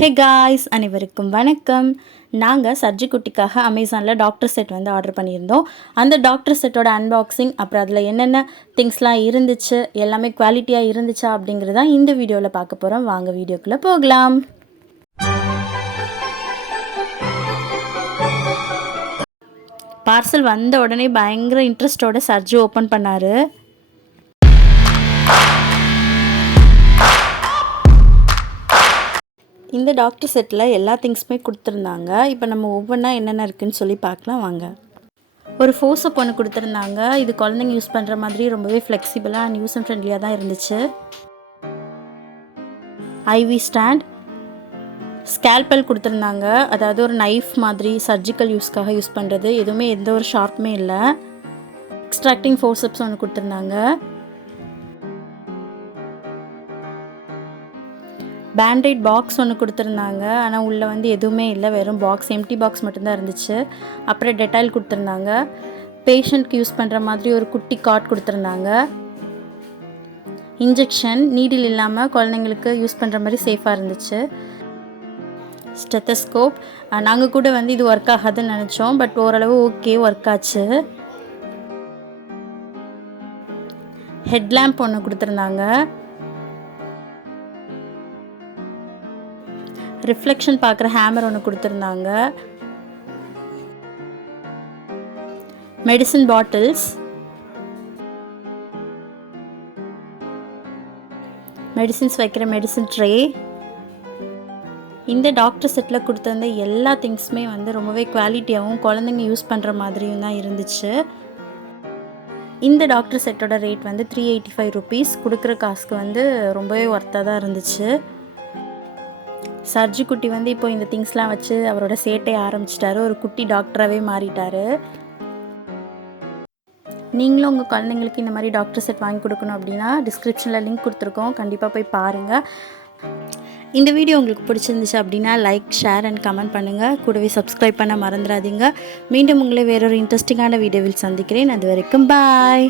Hey guys, அனைவருக்கும் வணக்கம். நாங்கள் சர்ஜிக்குட்டிக்காக அமேசானில் டாக்டர் செட் வந்து ஆர்டர் பண்ணியிருந்தோம். அந்த டாக்டர் செட்டோட அன்பாக்சிங், அப்புறம் அதில் என்னென்ன திங்ஸ்லாம் இருந்துச்சு, எல்லாமே குவாலிட்டியாக இருந்துச்சா அப்படிங்கிறத இந்த வீடியோவில் பார்க்க போகிறோம். வாங்க வீடியோக்குள்ளே போகலாம். பார்சல் வந்த உடனே பயங்கர இன்ட்ரெஸ்டோட சர்ஜி ஓப்பன் பண்ணார். இந்த டாக்டர் செட்டில் எல்லா திங்ஸுமே கொடுத்துருந்தாங்க. இப்போ நம்ம ஒவ்வொன்றா என்னென்ன இருக்குதுன்னு சொல்லி பார்க்கலாம் வாங்க. ஒரு ஃபோர்ஸப் ஒன்று கொடுத்துருந்தாங்க. இது குழந்தைங்க யூஸ் பண்ணுற மாதிரி ரொம்பவே ஃப்ளெக்சிபிளாக அண்ட் யூஸ் அண்ட் ஃப்ரெண்ட்லியாக தான் இருந்துச்சு. ஐவி ஸ்டாண்ட், ஸ்கேல்பல் கொடுத்துருந்தாங்க. அதாவது ஒரு நைஃப் மாதிரி சர்ஜிக்கல் யூஸ்க்காக யூஸ் பண்ணுறது. எதுவுமே எந்த ஒரு ஷார்ப்புமே இல்லை. எக்ஸ்ட்ராக்டிங் ஃபோர்ஸப்ஸ் ஒன்று கொடுத்துருந்தாங்க. பேண்டைட் பாக்ஸ் ஒன்று கொடுத்துருந்தாங்க. ஆனால் உள்ளே வந்து எதுவுமே இல்லை, வெறும் பாக்ஸ், எம்டி பாக்ஸ் மட்டும்தான் இருந்துச்சு. அப்புறம் டெட்டாயில் கொடுத்துருந்தாங்க. பேஷண்ட்க்கு யூஸ் பண்ணுற மாதிரி ஒரு குட்டி காட் கொடுத்துருந்தாங்க. இன்ஜெக்ஷன் நீடில் இல்லாமல் குழந்தைங்களுக்கு யூஸ் பண்ணுற மாதிரி சேஃபாக இருந்துச்சு. ஸ்டெத்தஸ்கோப், நாங்கள் கூட வந்து இது ஒர்க் ஆகாதுன்னு நினச்சோம், பட் ஓரளவு ஓகே, ஒர்க் ஆச்சு. ஹெட்லேம்ப் ஒன்று கொடுத்துருந்தாங்க. ரிஃப்ளெக்ஷன் பார்க்குற ஹேமர் ஒன்று கொடுத்துருந்தாங்க. மெடிசன் பாட்டில்ஸ், மெடிசின்ஸ் வைக்கிற மெடிசன் ட்ரே. இந்த டாக்டர் செட்டில் கொடுத்துருந்த எல்லா திங்ஸுமே வந்து ரொம்பவே குவாலிட்டியாகவும் குழந்தைங்க யூஸ் பண்ணுற மாதிரியும் தான் இருந்துச்சு. இந்த டாக்டர் செட்டோட ரேட் வந்து 385 rupees. கொடுக்குற காசுக்கு வந்து ரொம்பவே ஒர்த்தாக தான் இருந்துச்சு. சர்ஜி குட்டி வந்து இப்போ இந்த திங்ஸ்லாம் வச்சு அவரோட சேட்டையை ஆரம்பிச்சிட்டாரு. ஒரு குட்டி டாக்டராகவே மாறிட்டார். நீங்களும் உங்கள் குழந்தைங்களுக்கு இந்த மாதிரி டாக்டர் செட் வாங்கி கொடுக்கணும் அப்படின்னா டிஸ்கிரிப்ஷனில் லிங்க் கொடுத்துருக்கோம், கண்டிப்பாக போய் பாருங்கள். இந்த வீடியோ உங்களுக்கு பிடிச்சிருந்துச்சு அப்படின்னா லைக், ஷேர் அண்ட் கமெண்ட் பண்ணுங்கள். கூடவே சப்ஸ்கிரைப் பண்ண மறந்துடாதீங்க. மீண்டும் உங்களை வேறொரு இன்ட்ரெஸ்டிங்கான வீடியோவில் சந்திக்கிறேன். அது வரைக்கும் பாய்.